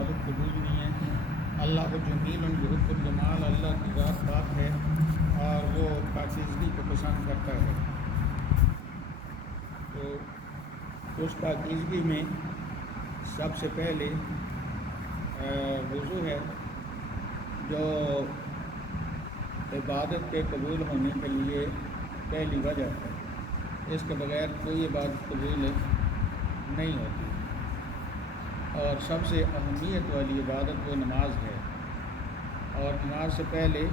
عبادت قبول نہیں ہے۔ اللہ جمیل یحب الجمال، اللہ کی ذات پاک ہے اور وہ پاکیزگی کو پسند کرتا ہے۔ تو اس پاکیزگی میں سب سے پہلے وضو ہے، جو عبادت کے قبول ہونے کے لیے پہلی وجہ ہے۔ اس کے بغیر کوئی عبادت قبول نہیں ہوتی، اور سب سے اہمیت والی عبادت وہ نماز ہے، اور نماز سے پہلے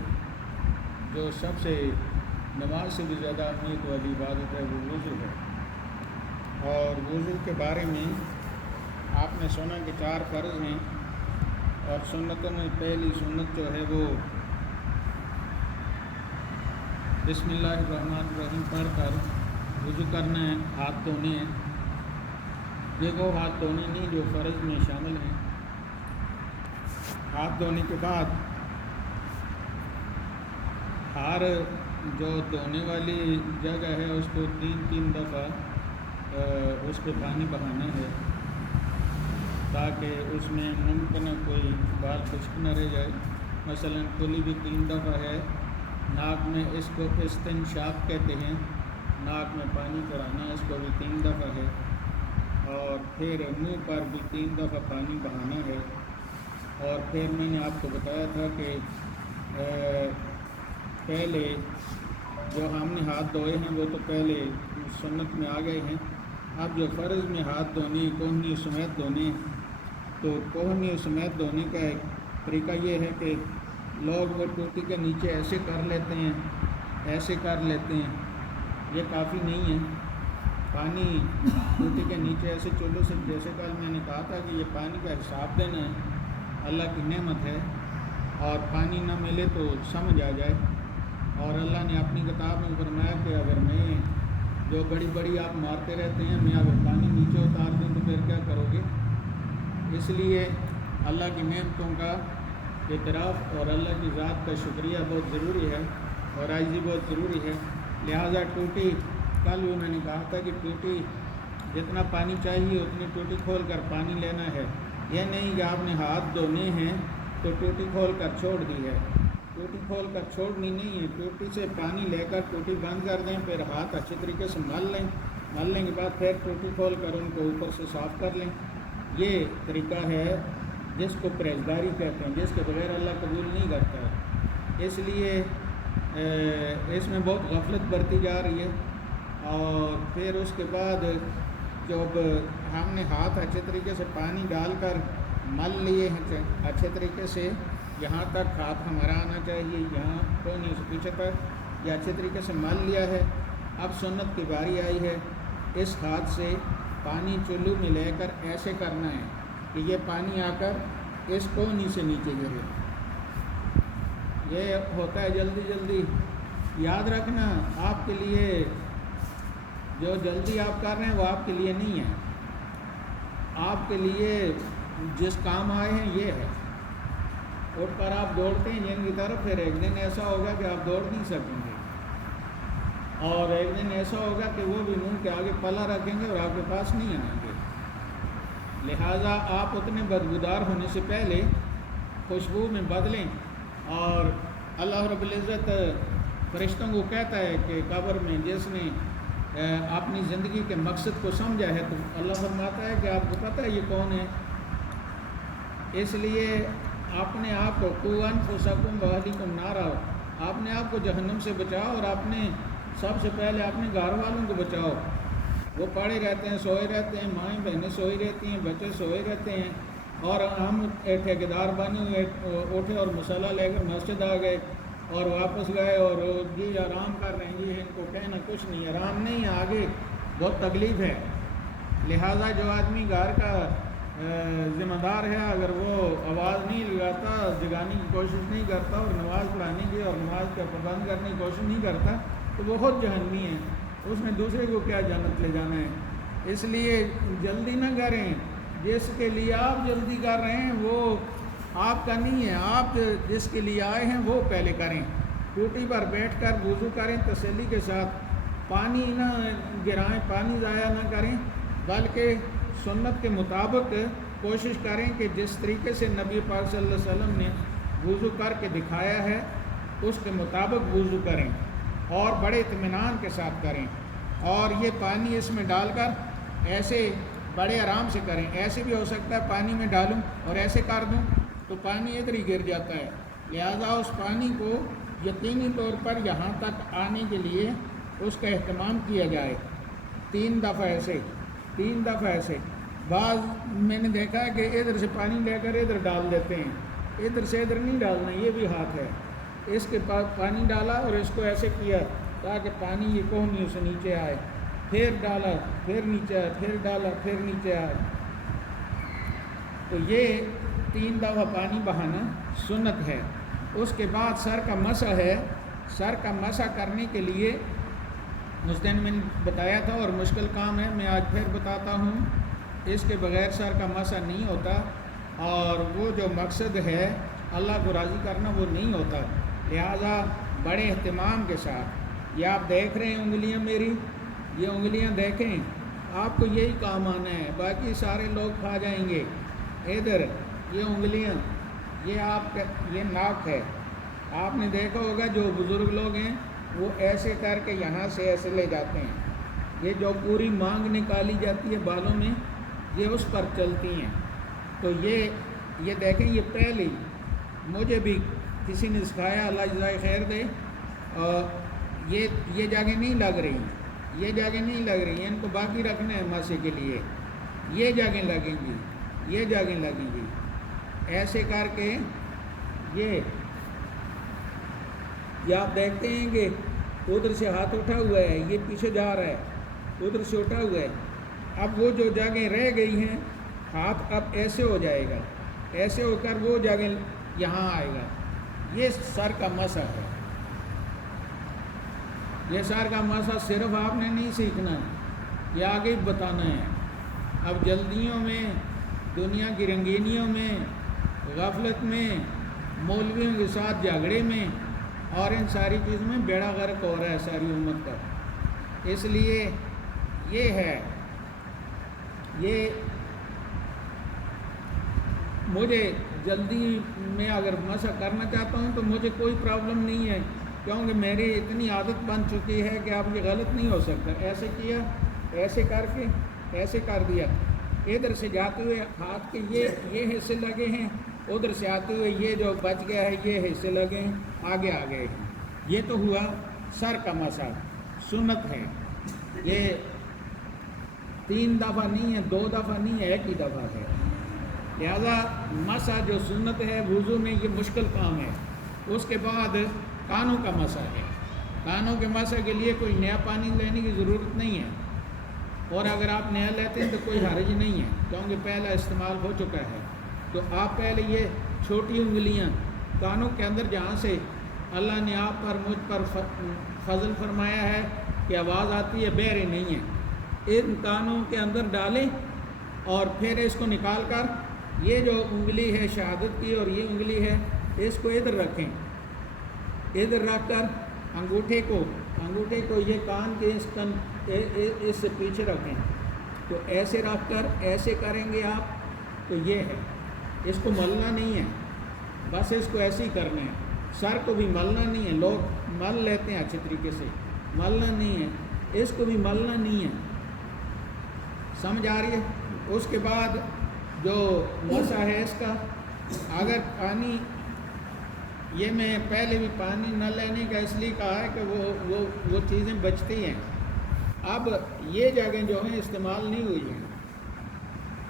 جو سب سے نماز سے بھی زیادہ اہمیت والی عبادت ہے وہ وضو ہے۔ اور وضو کے بارے میں آپ نے سنا کہ 4 فرض ہیں، اور سنتوں میں پہلی سنت جو ہے وہ بسم اللہ الرحمن الرحیم پڑھ کر وضو کرنا ہے، ہاتھ دھونے ہیں۔ یہ وہ ہاتھ دھونے نہیں جو فرض میں شامل ہیں۔ ہاتھ دھونے کے بعد ہر جو دھونے والی جگہ ہے اس کو 3 دفعہ اس پہ پانی بہانا ہے، تاکہ اس میں ممکنہ کوئی بال خشک نہ رہ جائے۔ مثلا کلی بھی 3 دفعہ ہے۔ ناک میں اس کو استنشاق کہتے ہیں، ناک میں پانی چڑھانا، اس کو بھی 3 دفعہ ہے۔ اور پھر منہ پر بھی 3 دفعہ پانی بہانا ہے۔ اور پھر میں نے آپ کو بتایا تھا کہ پہلے جو ہم نے ہاتھ دھوئے ہیں وہ تو پہلے سنت میں آ گئے ہیں۔ اب جو فرض میں ہاتھ دھونے، کوہنی سمیت دھونے، تو کوہنی سمیت دھونے کا ایک طریقہ یہ ہے کہ لوگ وہ ٹوٹی کے نیچے ایسے کر لیتے ہیں، ایسے کر لیتے ہیں۔ یہ کافی نہیں ہے۔ پانی ٹوٹی کے نیچے ایسے چولہے سے، جیسے کل میں نے کہا تھا کہ یہ پانی کا حساب دینا ہے، اللہ کی نعمت ہے، اور پانی نہ ملے تو سمجھ آ جائے۔ اور اللہ نے اپنی کتاب میں فرمایا کہ اگر میں جو بڑی بڑی آپ مارتے رہتے ہیں، میں اگر پانی نیچے اتار دوں تو پھر کیا کرو گے؟ اس لیے اللہ کی نعمتوں کا اعتراف اور اللہ کی ذات کا شکریہ بہت ضروری ہے، اور عاجزی بہت ضروری ہے۔ لہٰذا ٹوٹی، کل بھی میں نے کہا تھا کہ ٹوٹی جتنا پانی چاہیے اتنی ٹوٹی کھول کر پانی لینا ہے۔ یہ نہیں کہ آپ نے ہاتھ دھونے ہیں تو ٹوٹی کھول کر چھوڑ دی ہے۔ ٹوٹی کھول کر چھوڑنی نہیں ہے، ٹوٹی سے پانی لے کر ٹوٹی بند کر دیں، پھر ہاتھ اچھے طریقے سے مل لیں، ملنے کے بعد پھر ٹوٹی کھول کر ان کو اوپر سے صاف کر لیں۔ یہ طریقہ ہے جس کو پرہیزگاری کہتے ہیں، جس کے بغیر اللہ قبول نہیں کرتا ہے۔ اس لیے اس میں بہت غفلت برتی جا رہی ہے۔ اور پھر اس کے بعد جب ہم نے ہاتھ اچھے طریقے سے پانی ڈال کر مل لیے ہیں اچھے طریقے سے، یہاں تک ہاتھ ہمارا آنا چاہیے، یہاں کوئی نہیں، پیچھے تک یہ اچھے طریقے سے مل لیا ہے۔ اب سنت کی باری آئی ہے، اس ہاتھ سے پانی چلو میں لے کر ایسے کرنا ہے کہ یہ پانی آ کر اس کونی سے نیچے گرے۔ یہ ہوتا ہے جلدی جلدی۔ یاد رکھنا، آپ کے لیے جو جلدی آپ کر رہے ہیں وہ آپ کے لیے نہیں ہے، آپ کے لیے جس کام آئے ہیں یہ ہے۔ اٹھ کر آپ دوڑتے ہیں جن کی طرف، پھر ایک دن ایسا ہوگا کہ آپ دوڑ نہیں سکیں گے، اور ایک دن ایسا ہوگا کہ وہ بھی منہ کے آگے پلا رکھیں گے اور آپ کے پاس نہیں آئیں گے۔ لہٰذا آپ اتنے بدبودار ہونے سے پہلے خوشبو میں بدلیں۔ اور اللہ رب العزت فرشتوں کو کہتا ہے کہ قبر میں جس نے اپنی زندگی کے مقصد کو سمجھا ہے، تو اللہ فرماتا ہے کہ آپ کو پتہ ہے یہ کون ہے۔ اس لیے اپنے آپ کو قوا انفسکم واہلیکم نارا، اپنے آپ کو جہنم سے بچاؤ، اور اپنے سب سے پہلے اپنے گھر والوں کو بچاؤ۔ وہ پڑے رہتے ہیں، سوئے رہتے ہیں، مائیں بہنیں سوئی رہتی ہیں، بچے سوئے رہتے ہیں، اور ہم ٹھیکیدار بنے ہوئے اٹھے اور مصلی لے کر مسجد آ گئے اور واپس گئے، اور جی آرام کر رہے ہیں، جی ان کو کہنا کچھ نہیں، آرام نہیں ہے، آگے بہت تکلیف ہے۔ لہٰذا جو آدمی گھر کا ذمہ دار ہے، اگر وہ آواز نہیں لگاتا، جگانے کی کوشش نہیں کرتا، اور نماز پڑھانے کی اور نماز کا پابند کرنے کی کوشش نہیں کرتا، تو وہ خود جہنمی ہے، اس میں دوسرے کو کیا جنت لے جانا ہے۔ اس لیے جلدی نہ کریں، جس کے لیے آپ جلدی کر رہے ہیں وہ آپ کا نہیں ہے، آپ جس کے لیے آئے ہیں وہ پہلے کریں۔ ٹوٹی پر بیٹھ کر وضو کریں تسلی کے ساتھ، پانی نہ گرائیں، پانی ضائع نہ کریں، بلکہ سنت کے مطابق کوشش کریں کہ جس طریقے سے نبی پاک صلی اللہ علیہ وسلم نے وضو کر کے دکھایا ہے اس کے مطابق وضو کریں اور بڑے اطمینان کے ساتھ کریں، اور یہ پانی اس میں ڈال کر ایسے بڑے آرام سے کریں۔ ایسے بھی ہو سکتا ہے پانی میں ڈالوں اور ایسے کر دوں تو پانی ادھر ہی گر جاتا ہے، لہذا اس پانی کو یقینی طور پر یہاں تک آنے کے لیے اس کا اہتمام کیا جائے۔ 3 دفعہ ایسے، 3 دفعہ ایسے۔ بعض میں نے دیکھا ہے کہ ادھر سے پانی لے کر ادھر ڈال دیتے ہیں، ادھر سے ادھر نہیں ڈالنا، یہ بھی ہاتھ ہے۔ اس کے بعد پانی ڈالا اور اس کو ایسے کیا تاکہ پانی یہ کوہنی سے نیچے آئے، پھر ڈالا، پھر نیچے آئے، پھر ڈالا، پھر نیچے آئے۔ تو یہ 3 دفعہ پانی بہانا سنت ہے۔ اس کے بعد سر کا مسح ہے۔ سر کا مسح کرنے کے لیے اس دن میں نے بتایا تھا اور مشکل کام ہے، میں آج پھر بتاتا ہوں، اس کے بغیر سر کا مسح نہیں ہوتا، اور وہ جو مقصد ہے اللہ کو راضی کرنا وہ نہیں ہوتا، لہذا بڑے اہتمام کے ساتھ۔ یہ آپ دیکھ رہے ہیں انگلیاں میری، یہ انگلیاں دیکھیں، آپ کو یہی کام آنا ہے، باقی سارے لوگ کھا جائیں گے۔ ادھر یہ انگلیاں، یہ آپ کا یہ ناک ہے، آپ نے دیکھا ہوگا جو بزرگ لوگ ہیں وہ ایسے کر کے یہاں سے ایسے لے جاتے ہیں، یہ جو پوری مانگ نکالی جاتی ہے بالوں میں یہ اس پر چلتی ہیں۔ تو یہ دیکھیں، یہ پہلی مجھے بھی کسی نے سکھایا، اللہ جزائے خیر دے، اور یہ جگہ نہیں لگ رہی، یہ جگہ نہیں لگ رہی ہیں، ان کو باقی رکھنا ہے مسح کے لیے، یہ جگہیں لگیں گی، یہ جگہیں لگیں گی، ایسے کر کے یہ آپ دیکھتے ہیں کہ ادھر سے ہاتھ اٹھا ہوا ہے، یہ پیچھے جا رہا ہے، ادھر سے اٹھا ہوا ہے۔ اب وہ جو جگہیں رہ گئی ہیں، ہاتھ اب ایسے ہو جائے گا، ایسے ہو کر وہ جگہ یہاں آئے گا۔ یہ سر کا مسح ہے، یہ سر کا مسح صرف آپ نے نہیں سیکھنا ہے، یہ آگے بتانا ہے۔ اب جلدیوں میں، دنیا کی رنگینیوں میں، غفلت میں، مولویوں کے ساتھ جھگڑے میں اور ان ساری چیزوں میں بیڑا غرق ہو رہا ہے ساری امت کا۔ اس لیے یہ ہے، یہ مجھے جلدی میں اگر مسح کرنا چاہتا ہوں تو مجھے کوئی پرابلم نہیں ہے، کیونکہ میری اتنی عادت بن چکی ہے کہ اب یہ غلط نہیں ہو سکتا۔ ایسے کیا، ایسے کر کے ایسے کر دیا، ادھر سے جاتے ہوئے ہاتھ کے یہ حصے لگے ہیں، ادھر سے آتے ہوئے یہ جو بچ گیا ہے یہ حصے لگے ہیں، آگے آ گئے ہیں۔ یہ تو ہوا سر کا مسح، سنت ہے۔ یہ 3 دفعہ نہیں ہے، 2 دفعہ نہیں ہے، 1 ہی دفعہ ہے۔ لہذا مسح جو سنت ہے وضو میں یہ مشکل کام ہے۔ اس کے بعد کانوں کا مسح ہے۔ کانوں کے مسح کے لیے کوئی نیا پانی لینے کی ضرورت نہیں ہے، اور اگر آپ نیا لیتے ہیں تو کوئی حرج نہیں ہے، کیونکہ پہلا استعمال ہو چکا ہے۔ تو آپ پہلے یہ چھوٹی انگلیاں کانوں کے اندر، جہاں سے اللہ نے آپ پر مجھ پر فضل فرمایا ہے کہ آواز آتی ہے، بہرے نہیں ہے، ان کانوں کے اندر ڈالیں اور پھر اس کو نکال کر یہ جو انگلی ہے شہادت کی اور یہ انگلی ہے اس کو ادھر رکھیں، ادھر رکھ کر انگوٹھے کو یہ کان کے اس سے پیچھے رکھیں، تو ایسے رکھ کر ایسے کریں گے آپ، تو یہ ہے، اس کو ملنا نہیں ہے، بس اس کو ایسے ہی کرنا ہے۔ سر کو بھی ملنا نہیں ہے، لوگ مل لیتے ہیں اچھے طریقے سے، ملنا نہیں ہے، اس کو بھی ملنا نہیں ہے، سمجھ آ رہی ہے؟ اس کے بعد جو مسح ہے اس کا، اگر پانی، یہ میں پہلے بھی پانی نہ لینے کا اس لیے کہا ہے کہ وہ چیزیں بچتی ہیں۔ اب یہ جگہیں جو ہیں استعمال نہیں ہوئی ہیں،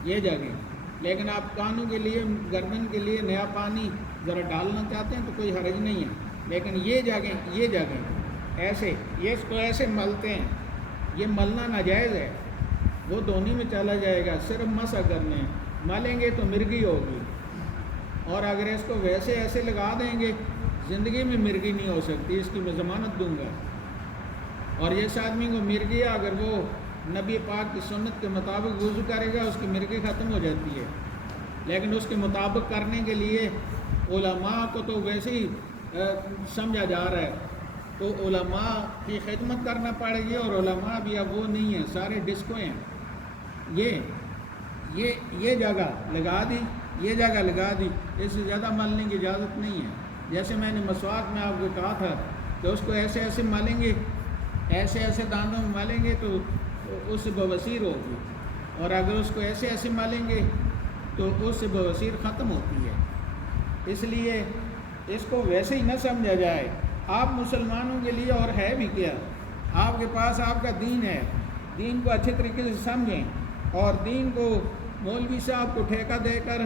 یہ جگہیں، لیکن آپ کانوں کے لیے، گردن کے لیے نیا پانی ذرا ڈالنا چاہتے ہیں تو کوئی حرج نہیں ہے، لیکن یہ جگہیں ایسے، یہ اس کو ایسے ملتے ہیں، یہ ملنا ناجائز ہے، وہ دھونے میں چلا جائے گا، صرف مسح کرنے ہیں، ملیں گے تو مرگی ہوگی، اور اگر اس کو ویسے ایسے لگا دیں گے زندگی میں مرگی نہیں ہو سکتی، اس کی میں ضمانت دوں گا۔ اور جس آدمی کو مرگی ہے، اگر وہ نبی پاک کی سنت کے مطابق وضو کرے گا اس کی مرگی ختم ہو جاتی ہے، لیکن اس کے مطابق کرنے کے لیے علماء کو تو ویسے ہی سمجھا جا رہا ہے، تو علماء کی خدمت کرنا پڑے گی، اور علماء بھی اب وہ نہیں ہیں، سارے ڈسکو ہیں۔ یہ جگہ لگا دی، یہ جگہ لگا دی، اس سے زیادہ مالنے کی اجازت نہیں ہے۔ جیسے میں نے مسواک میں آپ کو کہا تھا کہ اس کو ایسے ایسے مالیں گے، ایسے ایسے دانتوں میں مالیں گے تو اس سے بواسیر ہوگی، اور اگر اس کو ایسے ایسے مالیں گے تو اس سے بواسیر ختم ہوتی ہے۔ اس لیے اس کو ویسے ہی نہ سمجھا جائے۔ آپ مسلمانوں کے لیے اور ہے بھی کیا، آپ کے پاس آپ کا دین ہے، دین کو اچھے طریقے سے سمجھیں، اور دین کو مولوی صاحب کو ٹھیکہ دے کر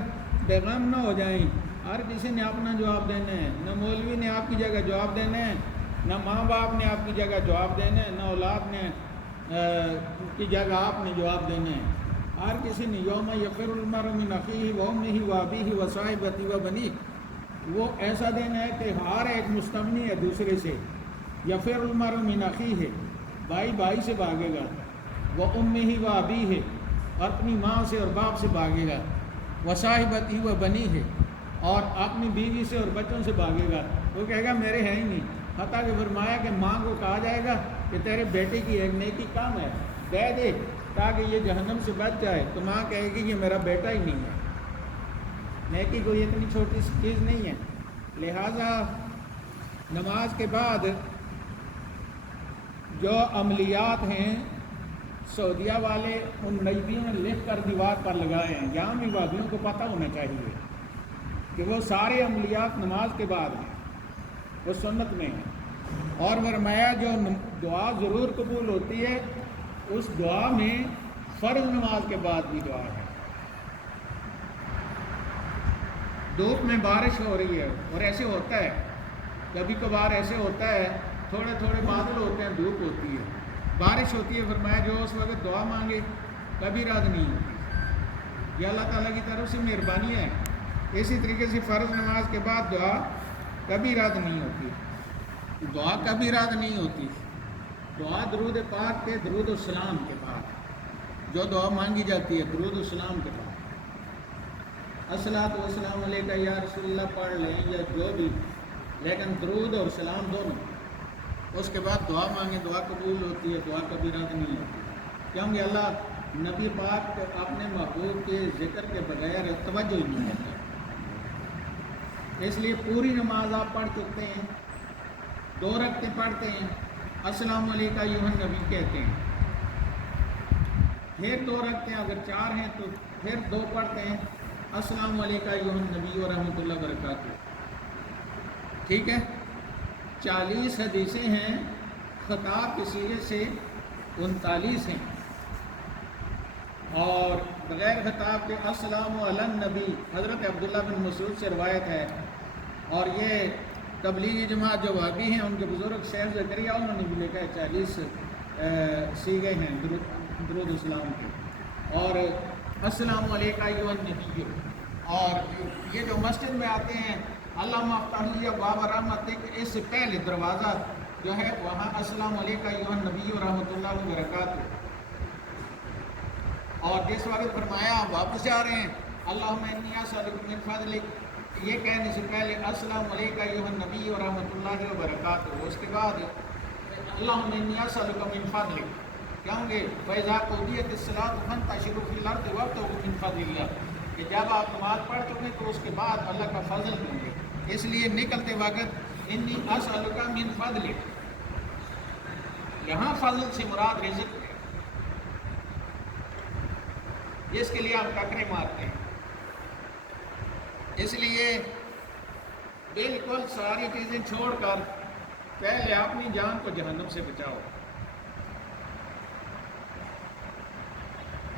بیغام نہ ہو جائیں۔ ہر کسی نے اپنا جواب دینا ہے، نہ مولوی نے آپ کی جگہ جواب دینا ہے، نہ ماں باپ نے آپ کی جگہ جواب دینا ہے، نہ اولاد نے کی جگہ آپ نے جواب دینا ہے۔ ہر کسی نے یوم یفر المرء من اخیہ وامہ وابیہ وصاحبتہ وبنیہ، وہ ایسا دن ہے کہ ہر ایک مستغنی ہے دوسرے سے۔ یفر المرء من اخیہ، بھائی بھائی سے بھاگے گا، وامہ وابیہ، اپنی ماں سے اور باپ سے بھاگے گا، وصاحبتہ وبنیہ، اور اپنی بیوی سے اور بچوں سے بھاگے گا۔ وہ کہے گا میرے ہیں ہی نہیں، حتیٰ کہ فرمایا کہ ماں کو کہا جائے گا کہ تیرے بیٹے کی ایک نیکی کم ہے، دے دے تاکہ یہ جہنم سے بچ جائے، تو ماں کہے گی یہ میرا بیٹا ہی نہیں ہے۔ نیکی کوئی اتنی چھوٹی سی چیز نہیں ہے۔ لہٰذا نماز کے بعد جو عملیات ہیں سعودیہ والے ان نجدیوں نے لکھ کر دیوار پر لگائے ہیں، یہاں بھی وادیوں کو پتہ ہونا چاہیے کہ وہ سارے عملیات نماز کے بعد ہیں، وہ سنت میں ہیں۔ اور فرمایا جو دعا ضرور قبول ہوتی ہے اس دعا میں فرض نماز کے بعد بھی دعا ہے۔ دھوپ میں بارش ہو رہی ہے، اور ایسے ہوتا ہے کبھی کبھار، ایسے ہوتا ہے تھوڑے تھوڑے بادل ہوتے ہیں، دھوپ ہوتی ہے، بارش ہوتی ہے، فرمایا جو اس وقت دعا مانگے کبھی رد نہیں ہوتی۔ یہ اللہ تعالیٰ کی طرف سے مہربانی ہے۔ اسی طریقے سے فرض نماز کے بعد دعا کبھی رد نہیں ہوتی، دعا کبھی رد نہیں ہوتی۔ دعا درود پاک کے درود السلام کے بعد جو دعا مانگی جاتی ہے، درود السلام کے بعد الصلاۃ والسلام علیکہ یا رسول اللہ پڑھ لیں یا جو بھی، لیکن درود اور سلام دونوں، اس کے بعد دعا مانگیں، دعا قبول ہوتی ہے، دعا کبھی رد نہیں ہوتی، کیونکہ اللہ نبی پاک اپنے محبوب کے ذکر کے بغیر توجہ ہی نہیں دیتا۔ اس لیے پوری نماز آپ پڑھ چکتے ہیں، 2 رکعتیں پڑھتے ہیں، السلام علیکم ایھا النبی کہتے ہیں، پھر 2 رکعتیں اگر 4 ہیں تو پھر 2 پڑھتے ہیں، السلام علیکم ایھا النبی ورحمۃ اللہ وبرکاتہ۔ ٹھیک ہے، 40 حدیثیں ہیں، خطاب کے سیرے سے 39 ہیں، اور بغیر خطاب کے السلام علی النبی حضرت عبداللہ بن مسعود سے روایت ہے، اور یہ تبلیغی جماعت جو وہابی ہیں ان کے بزرگ شیخ زکریا انہوں نے بھی لکھا ہے 40 سیغے ہیں درود اسلام کے، اور السلام علیکم ایھا النبی، اور یہ جو مسجد میں آتے ہیں اللہم افتح لی ابواب رحمتک، اس سے پہلے دروازہ جو ہے وہاں السلام علیکم ایھا النبی ورحمۃ اللہ وبرکاتہ، اور جس وقت فرمایا آپ واپس جا رہے ہیں اللہم انی اسألک من فضلک، یہ کہنے سے پہلے السلام علیکم ایھا النبی ورحمۃ اللہ وبرکاتہ، اس کے بعد اللہم انی اسألک من فضلک، کیونکہ فإذا قضیت الصلاۃ فانتشروا فی الارض وابتغوا من فضل اللہ، کہ جب آپ نماز پڑھ چکے تو اس کے بعد اللہ کا فضل دیں گے، اس لیے نکلتے وقت انی اسألک من فضلک، یہاں فضل سے مراد رزق ہے، جس کے لیے آپ ٹکرے مارتے ہیں۔ اس لیے بالکل ساری چیزیں چھوڑ کر پہلے اپنی جان کو جہنم سے بچاؤ،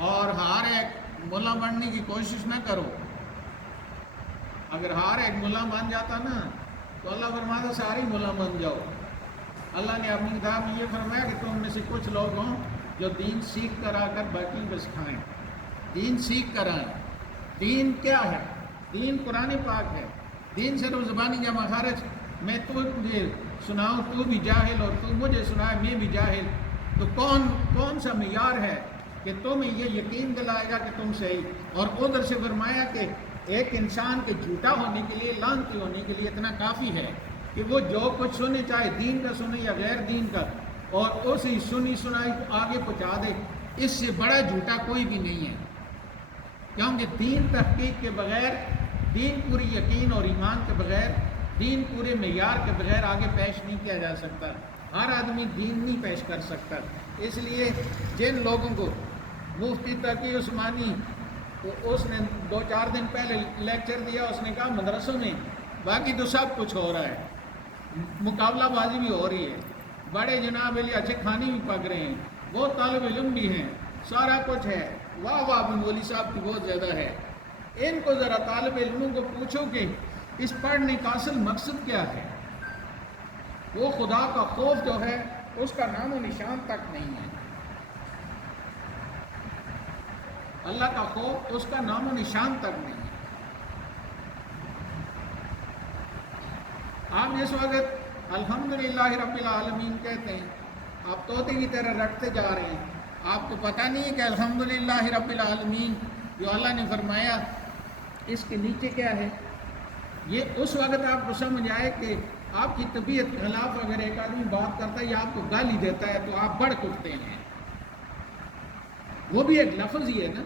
اور ہر ایک ملا بننے کی کوشش نہ کرو۔ اگر ہر ایک ملا بن جاتا نا تو اللہ فرماتا ساری ملا بن جاؤ۔ اللہ نے اپنی کتاب میں یہ فرمایا کہ تم میں سے کچھ لوگ ہوں جو دین سیکھ کر آ کر باقیوں کو سکھائیں، دین سیکھ کر آئیں۔ دین کیا ہے؟ دین قرآن پاک ہے، دین صرف زبانی جمع خارج میں تجھے سناؤں تو بھی جاہل اور تو مجھے سنائے میں بھی جاہل، تو کون سا معیار ہے کہ تمہیں یہ یقین دلائے گا کہ تم صحیح؟ اور ادھر سے فرمایا کہ ایک انسان کے جھوٹا ہونے کے لیے، لعنتی ہونے کے لیے اتنا کافی ہے کہ وہ جو کچھ سنے، چاہے دین کا سنے یا غیر دین کا، اور اسی سنی سنائی کو آگے پہنچا دے، اس سے بڑا جھوٹا کوئی بھی نہیں ہے۔ کیونکہ دین تحقیق کے بغیر، دین پوری یقین اور ایمان کے بغیر، دین پورے معیار کے بغیر آگے پیش نہیں کیا جا سکتا۔ ہر آدمی دین نہیں پیش کر سکتا۔ اس لیے جن لوگوں کو مفتی تقی عثمانی، تو اس نے 2-4 دن پہلے لیکچر دیا، اس نے کہا مدرسوں میں باقی تو سب کچھ ہو رہا ہے، مقابلہ بازی بھی ہو رہی ہے، بڑے جناب علی اچھے کھانے بھی پک رہے ہیں، بہت طالب علم بھی ہیں، سارا کچھ ہے، واہ واہ بھی مولوی صاحب کی بہت زیادہ ہے۔ ان کو ذرا طالب علموں کو پوچھو کہ اس پڑھنے کا اصل مقصد کیا ہے؟ وہ خدا کا خوف جو ہے اس کا نام و نشان تک نہیں ہے، اللہ کا خوف اس کا نام و نشان تک نہیں ہے۔ آپ جس وقت الحمدللہ رب العالمین کہتے ہیں، آپ طوطے کی طرح رٹتے جا رہے ہیں، آپ کو پتہ نہیں ہے کہ الحمدللہ رب العالمین جو اللہ نے فرمایا اس کے نیچے کیا ہے؟ یہ اس وقت آپ کو سمجھ آئے کہ آپ کی طبیعت کے خلاف اگر ایک آدمی بات کرتا ہے یا آپ کو گالی دیتا ہے تو آپ بڑھ اٹھتے ہیں، وہ بھی ایک لفظ ہی ہے نا۔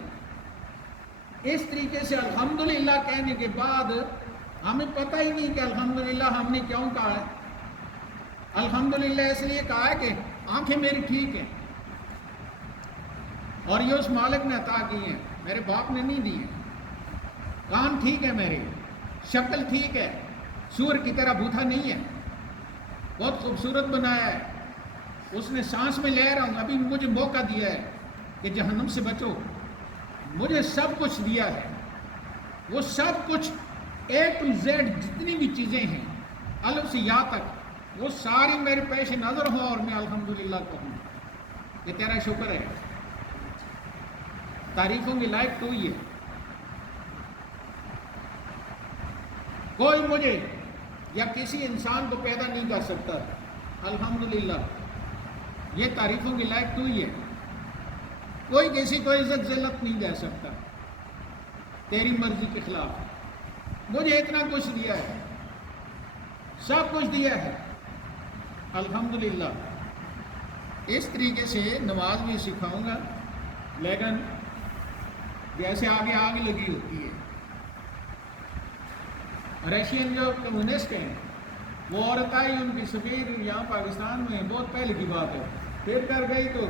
اس طریقے سے الحمدللہ کہنے کے بعد ہمیں پتہ ہی نہیں کہ الحمدللہ ہم نے کیوں کہا ہے۔ الحمدللہ اس لیے کہا ہے کہ آنکھیں میری ٹھیک ہیں اور یہ اس مالک نے عطا کی ہیں، میرے باپ نے نہیں دی ہیں۔ کان ٹھیک ہے میرے، شکل ٹھیک ہے، سور کی طرح بوتھا نہیں ہے، بہت خوبصورت بنایا ہے، اس نے سانس میں لے رہا ہوں، ابھی مجھے موقع دیا ہے کہ جہنم سے بچو، مجھے سب کچھ دیا ہے، وہ سب کچھ A to Z جتنی بھی چیزیں ہیں الف سے یا تک وہ ساری میرے پیش نظر ہوں اور میں الحمدللہ کہوں، یہ تیرا شکر ہے۔ تعریفوں کی لائق تو ہی ہے۔ کوئی مجھے یا کسی انسان کو پیدا نہیں کر سکتا، الحمدللہ یہ تعریفوں کی لائق تو ہی ہے۔ کوئی کسی کو عزت ذلت نہیں دے سکتا تیری مرضی کے خلاف۔ مجھے اتنا کچھ دیا ہے، سب کچھ دیا ہے، الحمدللہ۔ اس طریقے سے نماز بھی سکھاؤں گا، لیکن جیسے آگے آگ لگی ہوتی ہے۔ رشین جو کمیونسٹ ہیں وہ عورت آئی، ان کی سفیر یہاں پاکستان میں بہت پہلے کی بات ہے، پھر کر گئی تو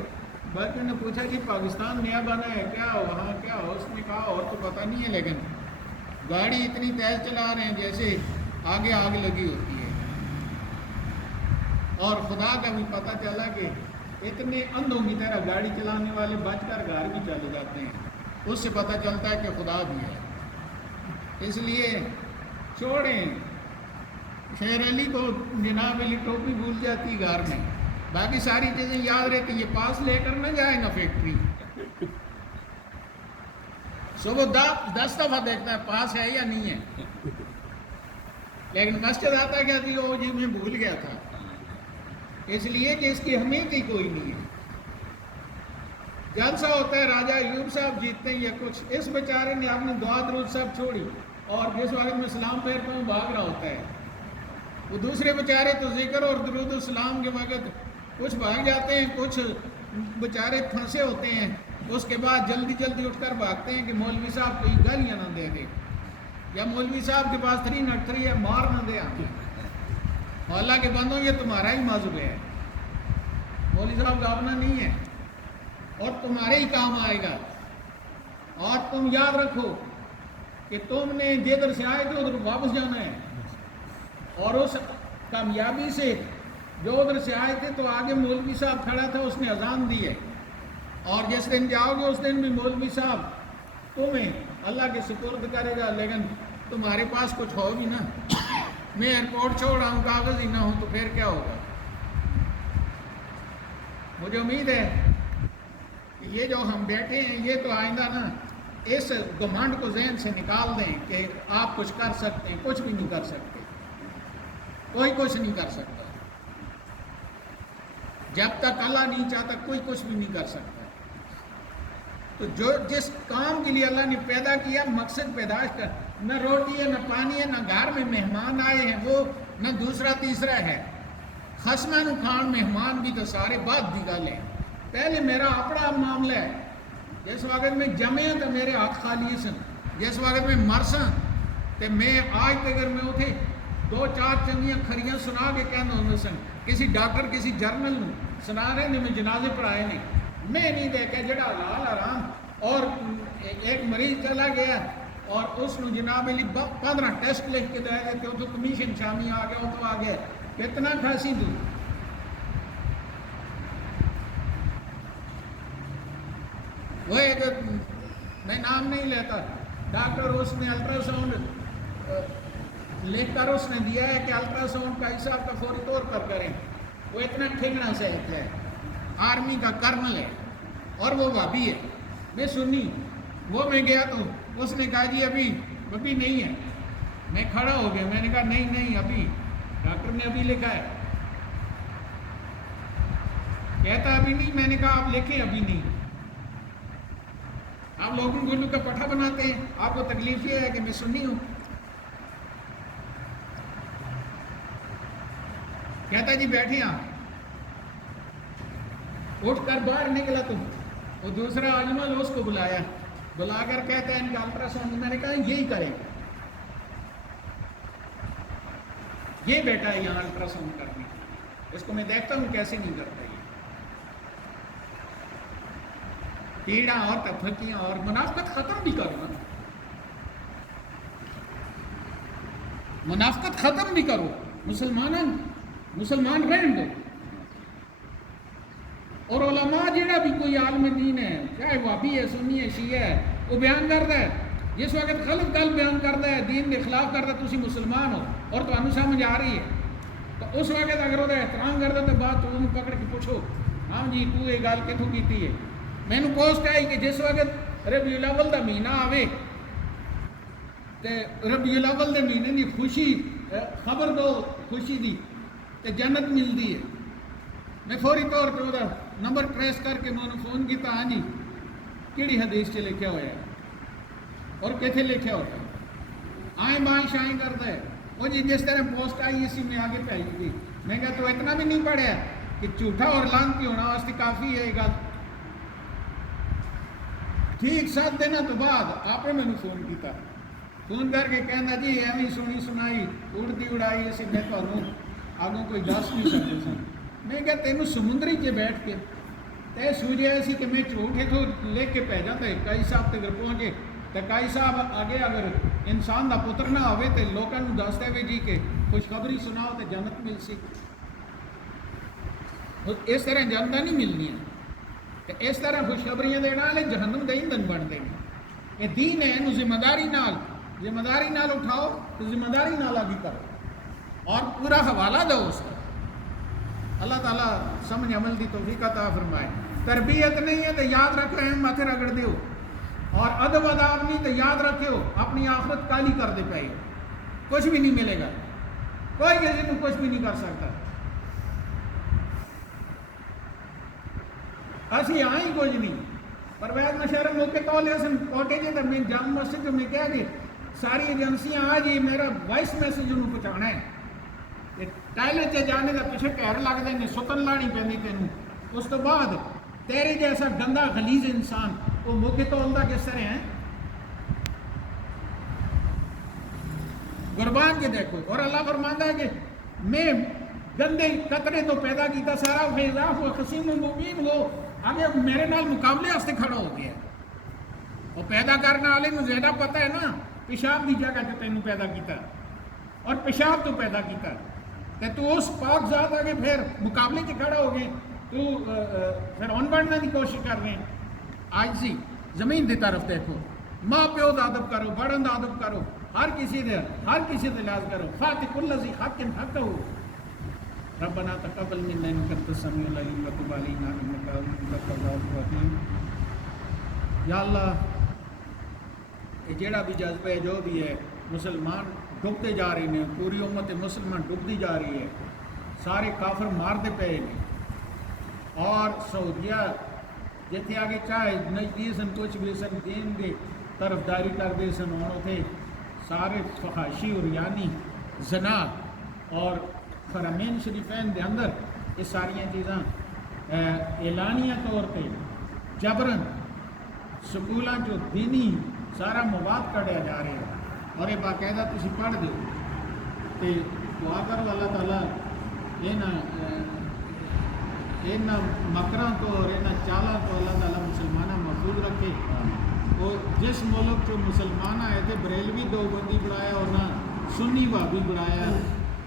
بچوں نے پوچھا کہ پاکستان نیا بنا ہے کیا، وہاں کیا ہو؟ اس نے کہا اور تو پتہ نہیں ہے، لیکن گاڑی اتنی تیز چلا رہے ہیں جیسے آگے آگ لگی ہوتی ہے۔ اور خدا کا بھی پتہ چلا کہ اتنے اندھوں کی طرح گاڑی چلانے والے بچ کر گھر بھی چلے جاتے ہیں، اس سے پتہ چلتا ہے کہ خدا بھی ہے۔ اس لیے چھوڑیں، شیر علی کو جناب علی ٹوپی بھول جاتی گھر میں، باقی ساری چیزیں یاد رہتی، یہ پاس لے کر نہ جائے نا فیکٹری، صبح 10 دفعہ دیکھتا ہے پاس ہے یا نہیں ہے، لیکن مسجد آتا کہتی ہے وہ جی میں بھول گیا تھا، اس لیے کہ اس کی اہمیت ہی کوئی نہیں ہے۔ جلسہ ہوتا ہے، راجہ ایوب صاحب جیتتے ہیں یا کچھ، اس بیچارے نے اپنی دعا درود سب چھوڑی اور جس وقت میں سلام پھیرتا ہوں بھاگ رہا ہوتا ہے، وہ دوسرے بیچارے تو ذکر اور درود السلام کے وقت کچھ بھاگ جاتے ہیں، کچھ بیچارے پھنسے ہوتے ہیں، اس کے بعد جلدی جلدی اٹھ کر بھاگتے ہیں کہ مولوی صاحب کوئی گالیاں نہ دے دے، یا مولوی صاحب کے پاس 303 ہے مار نہ دے آگے۔ اللہ کے بندوں یہ تمہارا ہی مذہب ہے، مولوی صاحب کا اپنا نہیں ہے، اور تمہارے ہی کام آئے گا۔ اور تم یاد رکھو کہ تم نے جدھر سے آئے تھے ادھر واپس جانا ہے، اور اس کامیابی سے جو ادھر سے آئے تھے تو آگے مولوی صاحب کھڑا تھا، اس نے اذان دی ہے، اور جس دن جاؤ گے اس دن بھی مولوی صاحب تمہیں اللہ کے سپرد کرے گا، لیکن تمہارے پاس کچھ ہو بھی نا، میں ایئرپورٹ چھوڑ رہا ہوں کاغذ ہی نہ ہوں تو پھر کیا ہوگا؟ مجھے امید ہے کہ یہ جو ہم بیٹھے ہیں یہ تو آئندہ نا اس گھمنڈ کو ذہن سے نکال دیں کہ آپ کچھ کر سکتے ہیں، کچھ بھی نہیں کر سکتے، کوئی کچھ نہیں کر سکتا، جب تک اللہ نہیں چاہتا کوئی کچھ بھی نہیں کر سکتا۔ تو جو جس کام کے لیے اللہ نے پیدا کیا، مقصد پیدائش کا، نہ روٹی ہے نہ پانی ہے نہ گھر میں مہمان آئے ہیں وہ نہ دوسرا تیسرا ہے، خسمہ نو کھان مہمان بھی تو سارے بعد دی گل ہے، پہلے میرا اپنا معاملہ ہے جس وقت میں جمے تو میرے ہاتھ خالی سن، جس وقت میں مرساں تو میں آج تک میں اتنے 2-4 چنگیاں کھریاں سنا کے کہنا ہوں سن، کسی ڈاکٹر کسی جرنل نو سنا رہے نے میں جنازے پڑھائے نہیں، میں نہیں دیکھا جڑا حلال حرام اور ایک مریض چلا گیا اور اس نو جناب علی 15 ٹیسٹ لکھ کے دے دیتے، وہ تو کمیشن شامی آ گیا، وہ تو آ گیا، کتنا کھاسی تو وہ ایک میں نام نہیں لیتا ڈاکٹر، اس نے الٹرا ساؤنڈ لکھ کر اس نے دیا ہے کہ الٹرا ساؤنڈ کا حساب کا فوری طور پر کریں، وہ اتنا ٹھیکنا صحت ہے، آرمی کا کرنل ہے اور وہ بھابی ہے، میں سنی، وہ میں گیا تو اس نے کہا جی ابھی نہیں ہے، میں کھڑا ہو گیا، میں نے کہا نہیں ابھی ڈاکٹر نے ابھی لکھا ہے، کہتا ابھی نہیں، میں نے کہا آپ لکھیں ابھی نہیں، آپ لوگوں کو الو کا پٹھا بناتے ہیں، آپ کو تکلیف یہ ہے کہ میں سنی ہوں، کہتا جی بیٹھیں آپ، اٹھ کر باہر نکلا تم، وہ دوسرا اجمل اس کو بلا کر کہتا ہے ان کا الٹرا ساؤنڈ، میں نے کہا یہی کریں، یہ بیٹا ہے یہاں الٹرا ساؤنڈ کرنے، اس کو میں دیکھتا ہوں کیسے نہیں کرتا یہ پیڑا اور تفکیاں اور منافقت ختم بھی کرو نا، منافقت ختم بھی کرو، مسلمان رہن دو، اور علماء جڑا بھی کوئی عالم دین ہے، چاہے وہابی ہے سنی ہے شیعہ ہے، وہ بیان کرتا ہے، جس وقت غلط گل بیان کرتا ہے، دین کے خلاف کرتا ہے، تسی مسلمان ہو اور تمہیں سمجھ آ رہی ہے، تو اس وقت اگر وہ احترام کرتا تو بات انہوں پکڑ کے پوچھو، ہاں جی تو یہ گل کتوں کیتی ہے، میں نے پوسٹ آئی کہ جس وقت ربیع الاول دا مہینہ آوے تے ربیع الاول دے مہینے دی خوشی خبر دو خوشی دی تے جنت ملتی ہے، میں فوری طور پہ وہ نمبر ٹریس کر کے میں انہوں فون کیتا، ہاں جی کیڑی حدیث سے لکھا ہوا ہے اور کتنے لکھا ہوتا ہے، آئیں بائیں شائیں کرتا ہے، وہ جی جس طرح پوسٹ آئی اسی میں آگے پھیلی تھی، میں کہا تو اتنا بھی نہیں پڑھا کہ جھوٹا اور لانتی ہونا واسطے کافی ہے گل، ٹھیک 7 دنوں تو بعد آپ نے مجھے فون کیتا، فون کر کے کہنا جی ایویں سنی سنائی اڑتی اڑائی اسی میں تمہیں آگوں کوئی دس نہیں سکتے سن، میں کہا تینوں سمندری چ بیٹھ کے تے سوچیا سی کہ میں جھوٹ تو لے کے پہ جاتا ہے کئی صاحب تک پہنچے تو کئی صاحب آگے اگر انسان دا پتر نہ ہوئے تو لوگوں کو دس دے جی کہ خوشخبری سناؤ تو جنت مل سی، اس طرح جنت نہیں ملنی ہے، اس طرح خوشخبریاں دینا والے جہنم دے ایندھن بنتے ہیں، یہ دین ہے، انہوں ذمہ داری نال اٹھاؤ تو ذمہ داری نال آگے کرو اور پورا حوالہ دو اس کا، اللہ تعالیٰ سمجھ عمل دی توفیق عطا فرمائے، تربیت نہیں ہے تو یاد رکھو اہم ماتھے رگڑ دیو، اور ادب اداب نہیں تو یاد رکھو اپنی آخرت کالی کر دے پائی، کچھ بھی نہیں ملے گا، کوئی کسی کو کچھ بھی نہیں کر سکتا، اسی آئیں کچھ نہیں، پرویز مشرف موقع کال ہے کوٹے کے درمیان جامع مسجد جو میں کہہ گئے ساری ایجنسیاں آج ہی میرا وائس میسج انہوں پہنچانا ہے، ٹائلٹ سے جانے کا پیچھے ٹیر لگ دیں گے، ستن لانی پہنی تینوں، اس تو بعد تیرے جیسا گندا غلیظ انسان وہ موقع تو عمدہ کس طرح ہیں، قربان کے دیکھو، اور اللہ فرماتا ہے کہ میں گندے قطرے تو پیدا کیتا سارا فیضاف و قسیم و مبین، وہ آگے میرے نال مقابلے واسطے کھڑا ہو گیا، وہ پیدا کرنے والے کو زیادہ پتہ ہے نا پیشاب دی جگہ تے تینوں پیدا کیتا اور پیشاب تو پیدا کیتا تے تو اس پاک ذات آگے پھر مقابلے کے کھڑا ہو گئے، تو پھر ان بڑھنے کی کوشش کر رہے ہیں، آج سی زمین دی طرف دیکھو، ماں پیو دا ادب کرو، بڑن دا ادب کرو، ہر کسی دے لاز کرو، فاتح الذی حق حقہ، ربنا تقبل منا انک انت السمیع العلیم وتب علینا انک انت التواب الرحیم، یا اللہ یہ جیڑا بھی جذبہ ہے جو بھی ہے، مسلمان ڈبتے جا رہے ہیں، پوری امت مسلمان ڈبتی جا رہی ہے، سارے کافر مارتے پے ہیں، اور سعودیہ جتنے آگے چاہے نجدی سن کچھ بھی سن دین کے طرف داری کرتے سن، اور تھے سارے فحاشی اور یعنی زنا اور حرمین شریفین دے اندر یہ ساری چیزاں اعلانیہ طور پہ جبرن سکولوں جو دینی سارا مواد کਢਿਆ جا رہا ہے اور یہ باقاعدہ تسی پڑھ دو تو دعا کرو اللہ تعالیٰ ان مکروں تو اور ان چالاں تو اللہ تعالیٰ مسلمانوں محفوظ رکھے. اور جس ملک جو مسلمان آئے تھے بریلوی دو بندی بڑھایا اور نہ سنی بھابی بڑھایا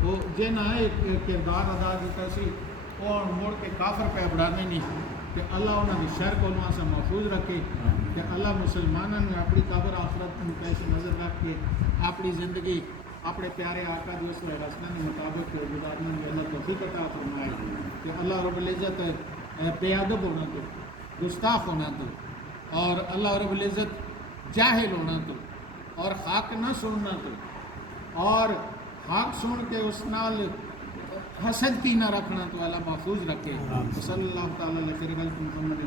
وہ جنہیں ایک کردار ادا کیا سی اور مڑ کے کافر پہ بڑھانے نہیں کہ اللہ انہوں نے شر کو وہاں سے محفوظ رکھے کہ اللہ مسلمانوں نے اپنی قبر آخرت میں پیش نظر رکھ کے اپنی زندگی اپنے پیارے آقا جو اس رسول کے مطابق گزارنے میں اللہ توفیق عطا فرمائے کہ اللہ رب العزت بے ادب ہونا تو گستاخ ہونا تو اور اللہ رب العزت جاہل ہونا تو اور حق نہ سننا تو اور حق سن کے اس نال حسدی نہ رکھنا تو اللہ محفوظ رکھے. صلی اللہ تعالیٰ علیہ وسلم محمد